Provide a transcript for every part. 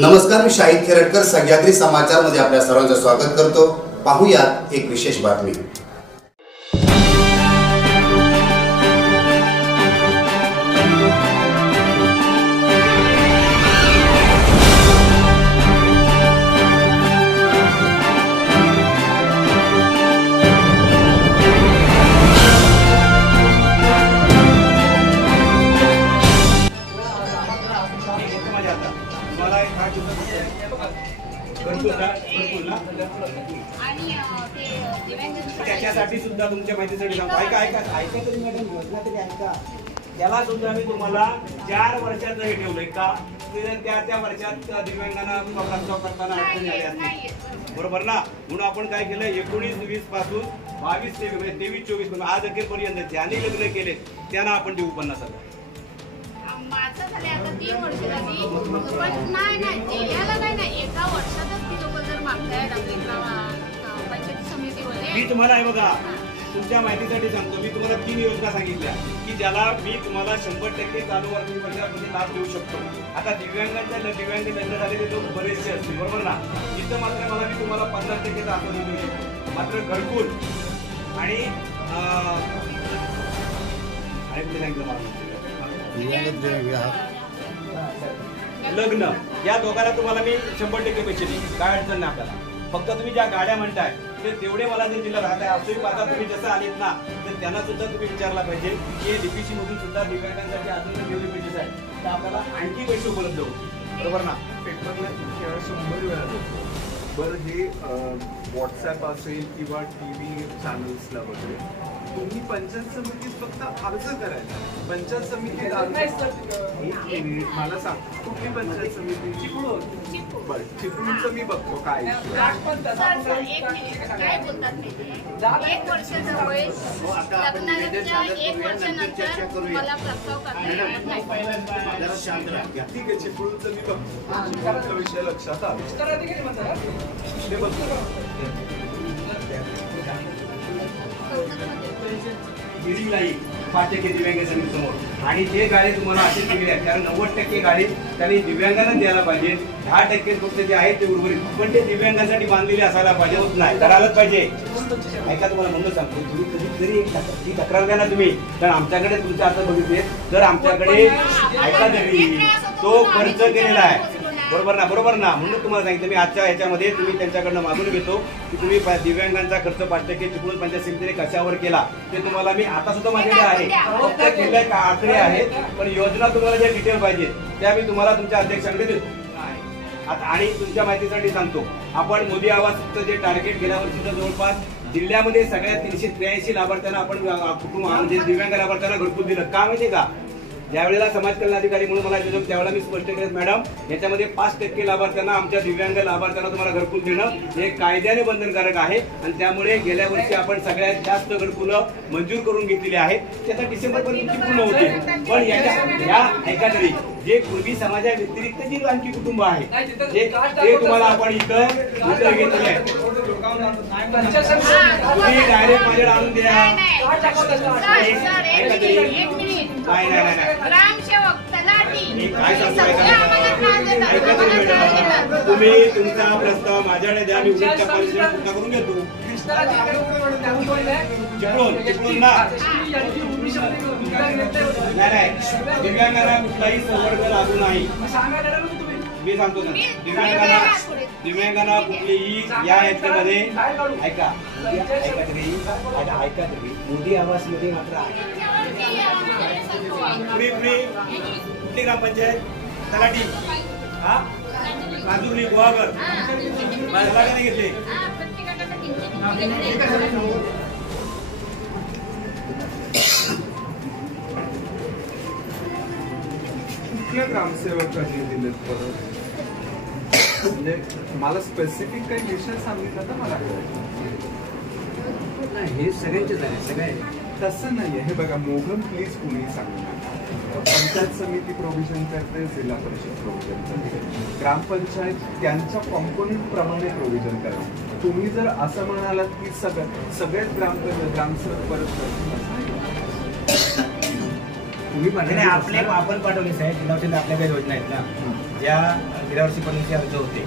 नमस्कार, मी शाहिद खेरटकर सह्याद्री समाचार मध्ये आपल्या सर्वांचं स्वागत करतो। पाहूयात एक विशेष बातमी। त्याच्यासाठी सुद्धा तुमच्या माहितीसाठी सांगतो, ऐका तरी मॅडम, योजना तरी ऐका। त्याला सुद्धा मी तुम्हाला 4 वर्षाचं हे ठेवलंय का, त्या वर्षात दिव्यांगांना प्रस्ताव करताना अडचणी आल्या असतील, बरोबर ना? म्हणून आपण काय केलं, 19-20 पासून 22-23-24 आज अखेरपर्यंत ज्यांनी लग्न केले त्यांना आपण देऊ 50,000। माझं झाले आता 3 वर्ष झाली, पण नाही याला नाही, एका वर्षातच ती लोक जर मागतायत आपल्या पंचायत समितीमध्ये। मी तुम्हाला आहे बघा, तुमच्या माहितीसाठी सांगतो, मी तुम्हाला 3 योजना सांगितल्या की ज्याला मी तुम्हाला 100% चालू वर्षामध्ये लाभ देऊ शकतो। आता दिव्यांग लग्न झालेले लोक बरेचसे असतील, बरोबर ना? इथं मात्र मी तुम्हाला 50%चा आश्वासन देऊ शकतो। मात्र घरकुल आणि लग्न या दोघांना तुम्हाला मी 100% पैसे देईन, काय अडचण नाही आपल्याला। फक्त तुम्ही ज्या गाड्या म्हणताय ते तेवढे मला जर जिल्हा राहत आहे असंही आता तुम्ही जसं आलेत ना, तर त्यांना सुद्धा तुम्ही विचारला पाहिजे की डीपीसी मधून सुद्धा दिव्यांगांसाठी अजून जेवढे पैसे आहेत तर आपल्याला आणखी पैसे उपलब्ध होतील, बरोबर ना? पेपरला 100 वेळा बरं, हे व्हॉट्सॲप असेल किंवा TV चॅनल्सला वगैरे तुम्ही पंचायत समितीत फक्त अर्ज करायचा। पंचायत समितीत मला सांग, कुठली पंचायत समिती? बरं, चिपळूणचं मी बघतो काय काय बोलतात नाही, 1 वर्षाचं वय लग्नानंतर 1 वर्षानंतर मला प्रस्ताव करता येत नाही। ठीक आहे, चिपळूणचं मी बघतो, विषय लक्षात आला ते बघतो। हिरिंग नाही 5% दिव्यांग समितीसमोर, आणि ते गाडी तुम्हाला असे दिले आहेत कारण 90% गाडी त्यांनी दिव्यांगांना द्यायला पाहिजे, 10% फक्त जे आहेत ते उर्वरित, पण ते दिव्यांगांसाठी बांधलेले असायला पाहिजे, होत नाही करायलाच पाहिजे। ऐका, तुम्हाला म्हणून सांगतो, तुम्ही कधीतरी ती तक्रार द्या ना तुम्ही, कारण आमच्याकडे तुमच्या आता बघितले तर आमच्याकडे ऐका तरी तो खर्च केलेला आहे, बरोबर ना? म्हणून तुम्हाला सांगितलं मी आजच्या ह्याच्यामध्ये तुम्ही त्यांच्याकडनं मागून घेतो की तुम्ही दिव्यांगांचा खर्च 5% चिपळूण पंचायत समितीने कशावर केला ते तुम्हाला मी आता सुद्धा माझ्याकडे आहे, फक्त केले का आकडे आहेत, पण योजना तुम्हाला ज्या डिटेल पाहिजे त्या मी तुम्हाला तुमच्या अध्यक्षांकडे देतो। आता आणि तुमच्या माहितीसाठी सांगतो, आपण मोदी आवासचं जे टार्गेट गेल्या वर्षीचं जवळपास जिल्ह्यामध्ये सगळ्या 383 लाभार्थ्यांना आपण कुटुंब म्हणजे दिव्यांग लाभार्थ्यांना घरकुल दिलं, का माहितीये का? ज्यावेळेला समाज कल्याण अधिकारी म्हणून मला दिलं त्यावेळेला मी स्पष्ट केलं, मॅडम याच्यामध्ये 5% लाभार्थ्यांना, आमच्या दिव्यांग लाभार्थ्यांना तुम्हाला घरकुल देणं हे कायद्याने बंधनकारक आहे, आणि त्यामुळे गेल्या वर्षी आपण सगळ्यात जास्त घरकुलं मंजूर करून घेतलेली आहेत, ते आता डिसेंबर पर्यंत पूर्ण होते। पण या ऐका तरी जे पूर्वी समाजा व्यतिरिक्त जी आणखी कुटुंब आहे ते तुम्हाला आपण इथं घेतलेले आहे, तुम्ही डायरेक्ट माझ्याकडे आणून द्या। नाही ग्रामसेवक तलाठी काय तुम्ही तुमचा प्रस्ताव माझ्याकडे द्या, मी उद्या पूर्ण करून घेतो। चिपळूण ना नाही, दिव्यांगांना कुठलाही संवर्ग लागू नाही, मी सांगतो ना, दिव्यांगांना कुठलीही या याच्यामध्ये ऐका तरी मोदी आवास मध्ये मात्र फ्री कुठली ग्रामपंचायत तलाठी काजूरी गुहागर तलाठीने घेतले। कुठल्या ग्रामसेवकांनी दिलेत परत? म्हणजे मला स्पेसिफिक काही विषय सांगितलं तर मला हे सगळ्यांचे झाले, सगळे तसं नाहीये। हे बघा, मोघम प्लीज कुणी सांगणार, पंचायत समिती प्रोव्हिजन करते, जिल्हा परिषद प्रोव्हिजन करते, ग्रामपंचायत त्यांच्या कॉम्पोनंट प्रमाणे प्रोव्हिजन करा। तुम्ही जर असं म्हणालात की सगळेच ग्रामसेवक परत तुम्ही आपण पाठवले साहेब, जिल्हा परिषद आपल्या काही योजना आहेत ना, ज्या गेल्या वर्षीपर्यंतचे अर्ज होते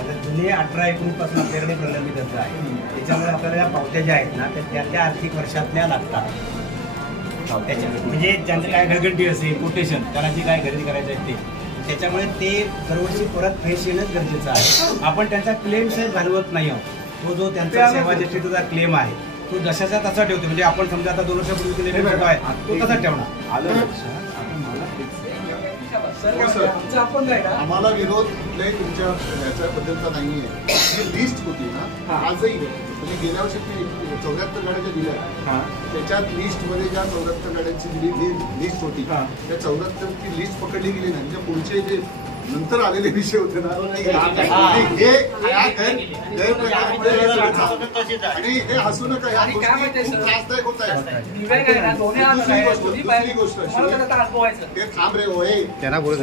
आता जुने 18-19 पासून आपल्याकडे प्रलंबित अर्ज आहे. त्याच्यामुळे आपल्याला या पावत्या ज्या आहेत ना त्या आर्थिक वर्षातल्या लागतात पावत्याच्या, म्हणजे ज्यांचं काय घरगंटी असेल कोटेशन कोणाची काय खरेदी करायचं आहे ते, त्याच्यामुळे ते दरवर्षी परत फ्रेश येणंच गरजेचं आहे. आपण त्यांचा क्लेम साहेब घालवत नाही आहोत. तो जो त्यांचा सेवा ज्येष्ठतेचा क्लेम आहे तो जशाचा तसा ठेवतो. म्हणजे आपण समजा आता 2 वर्षापूर्वी केलेला फोटो आहे तो तसा ठेवणार. आलं लक्षात. आम्हाला विरोध कुठल्याही तुमच्या याच्याबद्दलचा नाहीये. जी लिस्ट होती ना आजही म्हणजे गेल्या वर्षी 74 गाड्या दिल्या त्याच्यात लिस्टमध्ये ज्या 74 गाड्यांची जी लिस्ट होती त्या 74ची लिस्ट पकडली गेली नाही. म्हणजे पुढचे जे नंतर आलेले विषय होते ना हे आणि हे हसू नका या गोष्टी खूप त्रासदायक होत आहेत. दुसरी गोष्ट ते थांब रे होय त्यांना बोलू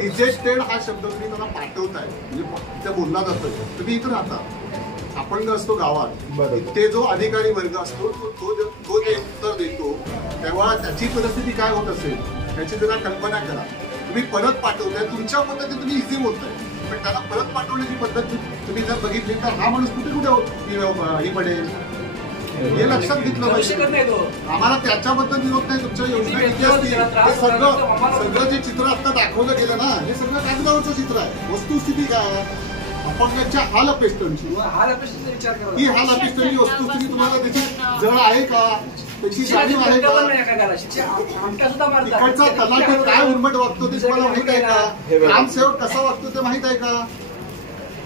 रिजेक्टेड हा शब्द तुम्ही त्यांना पाठवताय म्हणजे ते बोलला जातं. तुम्ही इथं राहता आपण असतो गावात ते जो अधिकारी वर्ग असतो तो जे उत्तर देतो तेव्हा त्याची परिस्थिती काय होत असेल त्याची जरा कल्पना करा. तुम्ही परत पाठवताय तुमच्या पद्धतीने तुम्ही इझी बोलताय पण त्याला परत पाठवण्याची पद्धत तुम्ही जर बघितली तर हा माणूस कुठे पडेल हे लक्षात घेतलं पाहिजे. आम्हाला त्याच्याबद्दल विरोध नाही. तुमच्या योजना किती असतील हे सगळं जे चित्र आता दाखवलं गेलं ना हे सगळं कागदावरचं चित्र आहे. वस्तुस्थिती काय अपंगांच्या हाल अपेष्टांची ही हाल अपेष्टांची वस्तुस्थिती तुम्हाला त्याची जळ आहे का त्याची जाणीव आहे का? तिकडचा तलाठी काय उर्मट वागतो ते तुम्हाला माहित आहे का? ग्रामसेवक कसा वागतो ते माहित आहे का?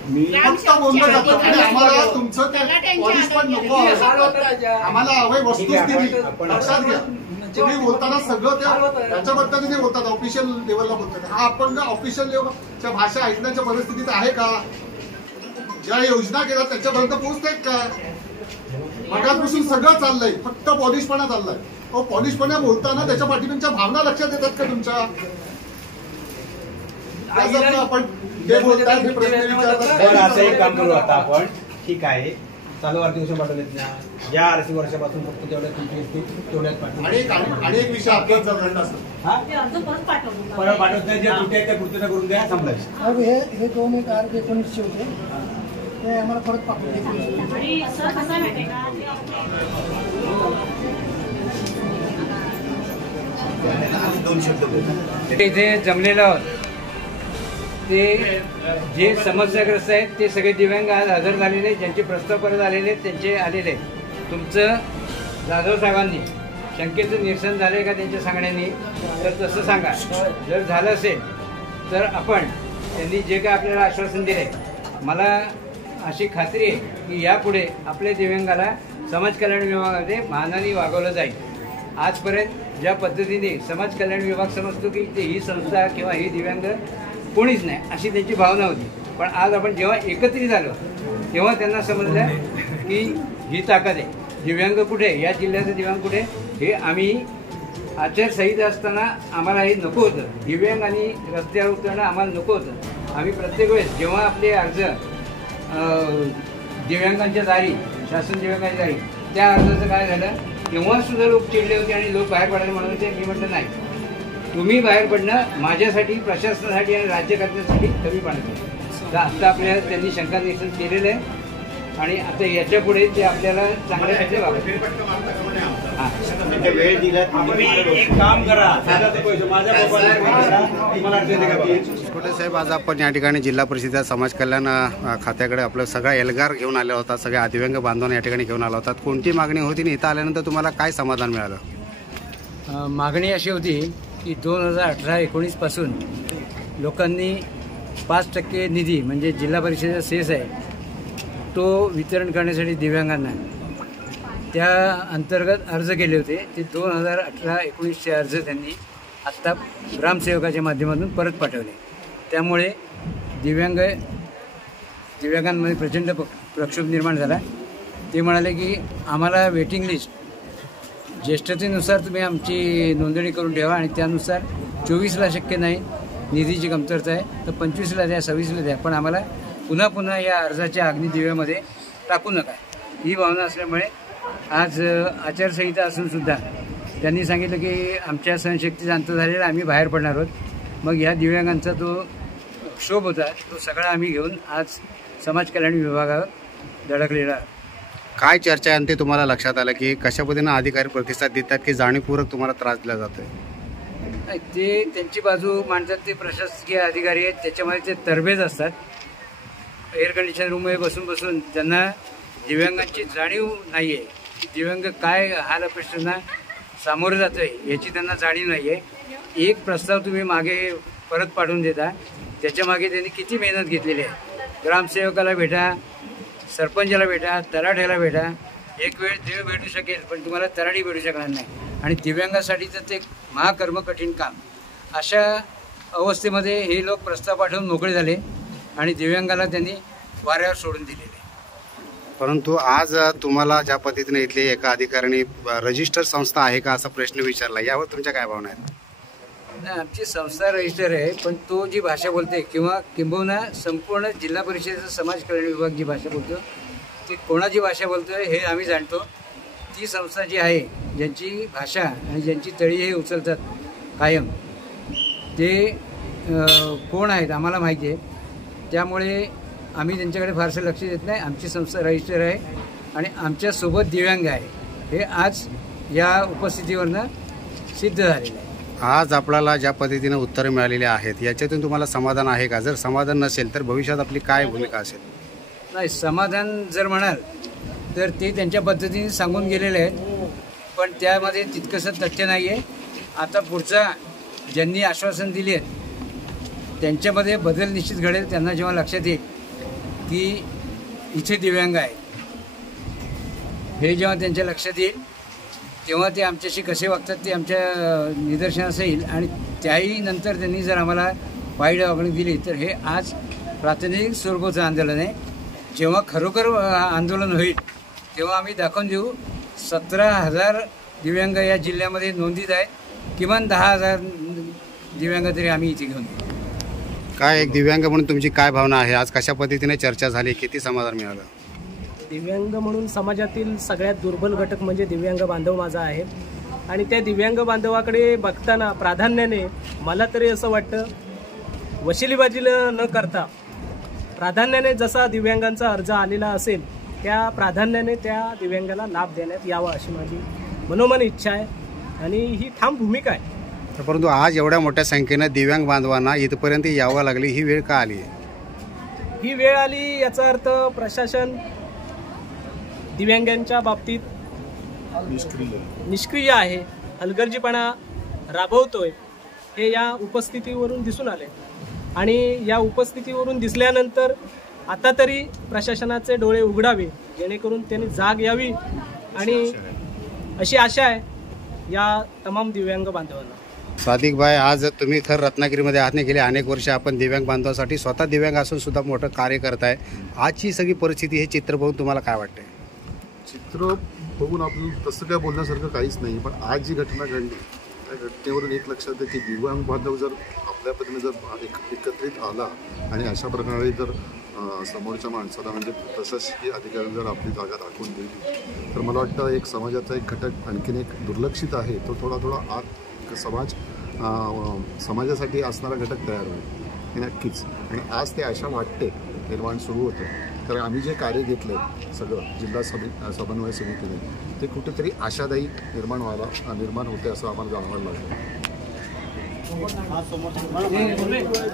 फक्त बोललं जातं आणि आम्हाला तुमचं ते पॉलिश पण नको. आम्हाला हवंय वस्तुस्थिती. लक्षात घ्या तुम्ही बोलताना सगळं त्याच्या पद्धतीने बोलतात ऑफिशियल लेवलला बोलतात. हा अपंग ऑफिशियल लेवलच्या भाषा ऐकण्याच्या परिस्थितीत आहे का? ज्या योजना केल्या त्याच्यापर्यंत पोहोचतायत का? मगापासून सगळं चाललंय फक्त पॉलिशपणा चाललाय. पॉलिशपणा बोलताना त्याच्या पाठीमागच्या भावना लक्षात येतात का तुमच्या? आपण ते बोलतात हे प्रश्न विचारतात. असं एक काम करू आता आपण ठीक आहे चालू आर्थिक वर्ष पाठवलेत ना या आर्थिक वर्षापासून फक्त तेवढ्या तुमची तेवढ्याच पाठवून आणि एक विषय आपल्याच चाललेला असतो परत पाठवत नाही. जे तुमच्या त्या पूर्तता करून द्या संपलाय. हे 2/1/19 होते ते आम्हाला परत पाठवले. इथे जमलेलं आहोत ते जे समस्याग्रस्त आहेत ते सगळे दिव्यांग आज हजर झालेले ज्यांचे प्रस्ताव परत आलेले त्यांचे आलेले. तुमचं जाधव साहेबांनी शंकेचं निरसन झालंय का त्यांच्या सांगण्याने तर तसं सांगा. जर झालं असेल तर आपण त्यांनी जे काय आपल्याला आश्वासन दिले मला अशी खात्री आहे की यापुढे आपल्या दिव्यांगाला समाज कल्याण विभागामध्ये मानाने वागवलं जाईल. आजपर्यंत ज्या पद्धतीने समाज कल्याण विभाग समजतो की ते ही संस्था किंवा ही दिव्यांग कोणीच नाही अशी त्यांची भावना होती. पण आज आपण जेव्हा एकत्रित झालो तेव्हा त्यांना समजलं की ही ताकद आहे. दिव्यांग कुठे या जिल्ह्याचं दिव्यांग कुठे हे आम्ही आचारसंहिता असताना आम्हाला हे नको होतं. दिव्यांग आणि रस्त्यावर उतरणं आम्हाला नको होतं. आम्ही प्रत्येक वेळेस जेव्हा आपले अर्ज दिव्यांगांच्या दारी शासन दिव्यांगांच्या दारी त्या अर्जाचं काय झालं तेव्हा सुद्धा लोक चिडले होते आणि लोक बाहेर पडायला म्हणत होते. मी म्हटलं नाही तुम्ही बाहेर पडणं माझ्यासाठी प्रशासनासाठी आणि राज्यकर्त्यांसाठी कमी पडायचं. तर आता आपल्याला त्यांनी शंका निरसन केलेलं आहे आणि आता याच्या पुढे ते आपल्याला चांगल्यासाठी वेळ दिला. एक काम करा कुठे साहेब आज आपण या ठिकाणी जिल्हा परिषद समाज कल्याण खात्याकडे आपलं सगळा एल्गार घेऊन आला होता. सगळ्या दिव्यांग बांधवांना या ठिकाणी घेऊन आला होता. कोणती मागणी होती आणि इथं आल्यानंतर तुम्हाला काय समाधान मिळालं? मागणी अशी होती की 2018-19 पासून लोकांनी 5% निधी म्हणजे जिल्हा परिषदेचा सेस आहे तो वितरण करण्यासाठी दिव्यांगांना त्या अंतर्गत अर्ज केले होते. ते 2018-19चे अर्ज त्यांनी आत्ता ग्रामसेवकाच्या माध्यमातून परत पाठवले. त्यामुळे दिव्यांगांमध्ये प्रचंड प्रक्षोभ निर्माण झाला. ते म्हणाले की आम्हाला वेटिंग लिस्ट ज्येष्ठतेनुसार तुम्ही आमची नोंदणी करून ठेवा आणि त्यानुसार 24ला शक्य नाही निधीची कमतरता आहे तर 25ला द्या 26ला द्या पण आम्हाला पुन्हा पुन्हा या अर्जाच्या अग्निदिव्यामध्ये टाकू नका. ही भावना असल्यामुळे आज आचारसंहिता असूनसुद्धा त्यांनी सांगितलं की आमच्या सहनशक्तीचा अंत झालेला आम्ही बाहेर पडणार आहोत. मग ह्या दिव्यांगांचा तो क्षोभ होता तो सगळा आम्ही घेऊन आज समाज कल्याण विभागात धडकलेला. काय चर्चा आहे आणि ते तुम्हाला लक्षात आलं की कशा पद्धतीनं अधिकारी प्रतिसाद देतात की जाणीवपूर्वक तुम्हाला त्रास दिला जातोय? नाही, ते त्यांची बाजू मांडतात. ते प्रशासकीय अधिकारी आहेत, त्याच्यामध्ये ते तरबेज असतात. एअर कंडिशन रूममध्ये बसून बसून त्यांना दिव्यांगांची जाणीव नाही आहे की दिव्यांग काय हाल अपेक्षांना सामोरं जातं आहे याची त्यांना जाणीव नाही आहे. एक प्रस्ताव तुम्ही मागे परत पाठवून देता, त्याच्यामागे त्यांनी किती मेहनत घेतलेली आहे. ग्रामसेवकाला भेटा, सरपंचाला भेटा, तलाठ्याला भेटा. एक वेळ देव भेटू शकेल पण तुम्हाला तलाठी भेटू शकणार नाही. आणि दिव्यांगासाठीचं ते महाकर्म कठीण काम. अशा अवस्थेमध्ये हे लोक प्रस्ताव पाठवून मोकळे झाले आणि दिव्यांगाला त्यांनी वाऱ्यावर सोडून दिलेले. परंतु आज तुम्हाला ज्या पद्धतीने इथले एका अधिकाऱ्यांनी रजिस्टर संस्था आहे का असा प्रश्न विचारला, यावर तुमच्या काय भावना आहेत? नाही, आमची संस्था रजिस्टर आहे, पण तो जी भाषा बोलते किंवा किंबहुना संपूर्ण जिल्हा परिषदेचा समाज कल्याण विभाग जी भाषा बोलतो ती कोणाची भाषा बोलतोय हे आम्ही जाणतो. ती संस्था जी आहे ज्यांची भाषा आणि ज्यांची तळी हे उचलतात कायम ते कोण आहेत आम्हाला माहिती आहे. त्यामुळे आम्ही त्यांच्याकडे फारसं लक्ष देत नाही. आमची संस्था रजिस्टर आहे आणि आमच्यासोबत दिव्यांग आहे हे आज या उपस्थितीवरनं सिद्ध झालेलं आहे. आज आपल्याला ज्या पद्धतीने उत्तरं मिळालेली आहेत याच्यातून तुम्हाला समाधान आहे का? जर समाधान नसेल तर भविष्यात आपली काय भूमिका असेल? नाही, समाधान जर म्हणाल तर ते त्यांच्या पद्धतीने सांगून गेलेले आहेत, पण त्यामध्ये तितकंसं तथ्य नाही आहे. आता पुढचा ज्यांनी आश्वासन दिली आहेत त्यांच्यामध्ये बदल निश्चित घडेल. त्यांना जेव्हा लक्षात येईल की इथे दिव्यांग आहे हे जेव्हा त्यांच्या लक्षात येईल तेव्हा ते आमच्याशी कसे वागतात ते आमच्या निदर्शनास येईल. आणि त्याही नंतर त्यांनी जर आम्हाला वाईट वागणूक दिली तर हे आज प्रातिनिधिक स्वरूपाचं आंदोलन आहे. जेव्हा खरोखर आंदोलन होईल तेव्हा आम्ही दाखवून देऊ. 17,000 दिव्यांग या जिल्ह्यामध्ये नोंदीत आहेत. किमान 10,000 दिव्यांग तरी आम्ही इथे घेऊन येऊ. काय एक दिव्यांग म्हणून तुमची काय भावना आहे? आज कशा पद्धतीने चर्चा झाली, किती समाधान मिळालं? दिव्यांग म्हणून समाजातील सगळ्यात दुर्बल घटक म्हणजे दिव्यांग बांधव माझा आहे. आणि त्या दिव्यांग बांधवाकडे बघताना प्राधान्याने मला तरी असं वाटतं वशिलीबाजीला न करता प्राधान्याने जसा दिव्यांगांचा अर्ज आलेला असेल त्या प्राधान्याने त्या दिव्यांगाला लाभ देण्यात यावा अशी माझी मनोमन इच्छा आहे आणि ही ठाम भूमिका आहे. परंतु आज एवढ्या मोठ्या संख्येनं दिव्यांग बांधवांना इथपर्यंत यावं लागली, ही वेळ का आली? ही वेळ आली याचा अर्थ प्रशासन दिव्यांगांच्या बाबतीत निष्क्रिय आहे, हलगर्जीपणा राबवतोय हे या उपस्थितीवरून दिसून आले. आणि या उपस्थितीवरून दिसल्यानंतर आता तरी प्रशासनाचे डोळे उघडावे जेणेकरून त्यांनी जाग यावी आणि अशी आशा आहे या तमाम दिव्यांग बांधवांना. सादिक भाई, आज तुम्ही तर रत्नागिरीमध्ये आहात, गेले अनेक वर्ष आपण दिव्यांग बांधवासाठी स्वतः दिव्यांग असून सुद्धा मोठं कार्य करताय. आजची सगळी परिस्थिती हे चित्र बघून तुम्हाला काय वाटतंय? चित्र बघून आपलं तसं काय बोलण्यासारखं काहीच नाही. पण आज जी घटना घडली त्या घटनेवरून एक लक्षात आहे की दिव्यांग बांधव जर आपल्या पद्धतीने जर एकत्रित आला आणि अशा प्रकारे जर समोरच्या माणसाला म्हणजे प्रशासकीय अधिकाऱ्यांनी जर आपली जागा दाखवून दिली तर मला वाटतं एक समाजाचा एक घटक आणखीन एक दुर्लक्षित आहे तो थोडा आत समाजासाठी असणारा घटक तयार होईल हे नक्कीच. आणि आज ते आशा वाटते निर्माण सुरू होते. तर आम्ही जे कार्य घेतलं सगळं जिल्हा समन्वय समितीने ते कुठेतरी आशादायी निर्माण होते असं आम्हाला जाणवायला लागलं.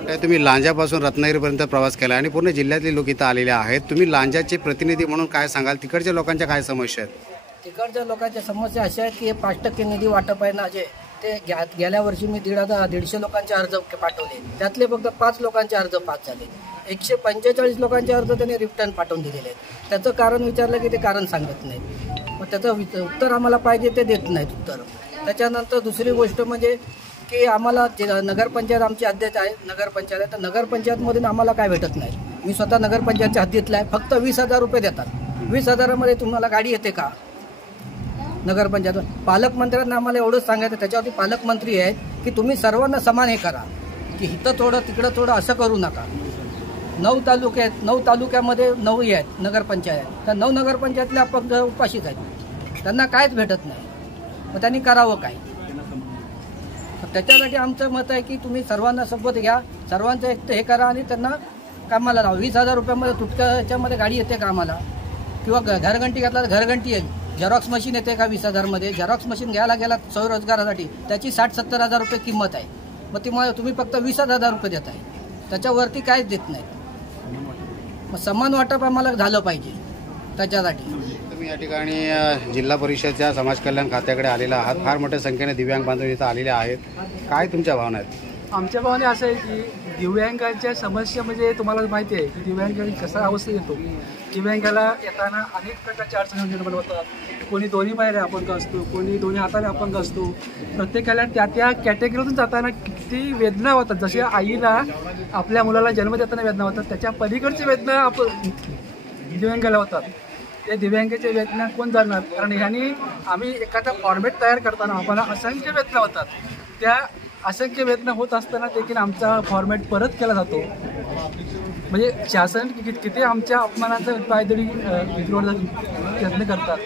काय तुम्ही लांजापासून रत्नागिरीपर्यंत प्रवास केला आणि पूर्ण जिल्ह्यातले लोक इथं आलेले आहेत, तुम्ही लांजाचे प्रतिनिधी म्हणून काय सांगाल? तिकडच्या लोकांच्या काय समस्या आहेत? तिकडच्या लोकांच्या समस्या अशा आहेत की 5% निधी वाटप आहे ना जे ते गेल्या वर्षी मी 150 लोकांचे अर्ज पाठवले, त्यातले फक्त 5 लोकांचे अर्ज पास झाले. 145 लोकांचे अर्ज त्यांनी रिटर्न पाठवून दिलेले आहेत. त्याचं कारण विचारलं की ते कारण सांगत नाहीत. मग त्याचं उत्तर आम्हाला पाहिजे ते देत नाहीत उत्तर. त्याच्यानंतर दुसरी गोष्ट म्हणजे की आम्हाला नगरपंचायत आमची अध्यक्ष आहे नगरपंचायत आहे, तर नगरपंचायतमधून आम्हाला काय भेटत नाही. मी स्वतः नगरपंचायतच्या हद्दीतला आहे. फक्त 20,000 रुपये देतात. 20,000मध्ये तुम्हाला गाडी येते का? नगरपंचायत पालकमंत्र्यांना आम्हाला एवढंच सांगायचं त्याच्यावरती पालकमंत्री आहेत की तुम्ही सर्वांना समान हे करा की इथं थोडं तिकडं थोडं असं करू नका. 9 तालुके आहेत, 9 तालुक्यामध्ये 9 आहेत नगरपंचायत, त्या 9 नगरपंचायतल्या फक्त उपाशीच आहेत. त्यांना कायच भेटत नाही. मग त्यांनी करावं काय? त्याच्यासाठी आमचं मत आहे की तुम्ही सर्वांना सोबत घ्या, सर्वांचं एक हे करा आणि त्यांना कामाला लावा. 20,000 रुपयामध्ये तुटक्या याच्यामध्ये गाडी येते कामाला, किंवा घरघंटी घातला तर घरघंटी येईल. झेरॉक्स मशीन येते का 20,000मध्ये? झेरॉक्स मशीन घ्यायला गेला स्वरोजगारासाठी त्याची 60-70,000 रुपये किंमत आहे. मग तुम्ही फक्त 20,000 रुपये देत आहे, त्याच्यावरती काहीच देत नाही. मग समान वाटप आम्हाला झालं पाहिजे. त्याच्यासाठी तुम्ही या ठिकाणी जिल्हा परिषदच्या समाज कल्याण खात्याकडे आलेला आहात. फार मोठ्या संख्येने दिव्यांग बांधव इथं आलेले आहेत. काय तुमच्या भावना आहेत? आमच्या भावना असं आहे की दिव्यांगांच्या समस्या म्हणजे तुम्हाला माहिती आहे की दिव्यांग कसा अवस्था येतो. दिव्यांगाला येताना अनेक प्रकारच्या अडचणी निर्माण होतात. कोणी दोन्ही पायाने अपंग असतो, कोणी दोन्ही हाताने अपंग असतो. प्रत्येकाला त्या कॅटेगरीतून जाताना किती वेदना होतात. जसे आईला आपल्या मुलाला जन्म देताना वेदना होतात, त्याच्या पलीकडची वेदना दिव्यांगाला होतात. त्या दिव्यांगाच्या वेदना कोण जाणार? कारण ह्यानी आम्ही एखादा फॉर्मॅट तयार करताना आम्हाला असंख्य वेदना होतात. त्या असंख्य वेदना होत असताना देखील आमचा फॉर्मॅट परत केला जातो. म्हणजे शासन किती आमच्या अपमानाचा पायदळी प्रयत्न करतात.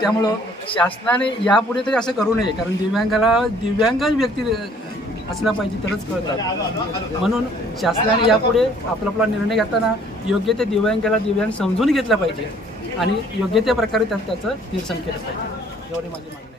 त्यामुळं शासनाने यापुढे तरी असं करू नये, कारण दिव्यांग व्यक्ती असला पाहिजे तरच कळतात. म्हणून शासनाने यापुढे आपला निर्णय घेताना योग्य ते दिव्यांग समजून घेतला पाहिजे आणि योग्य त्या प्रकारे त्याचं निरसन केलं पाहिजे. एवढी माझी मागणी.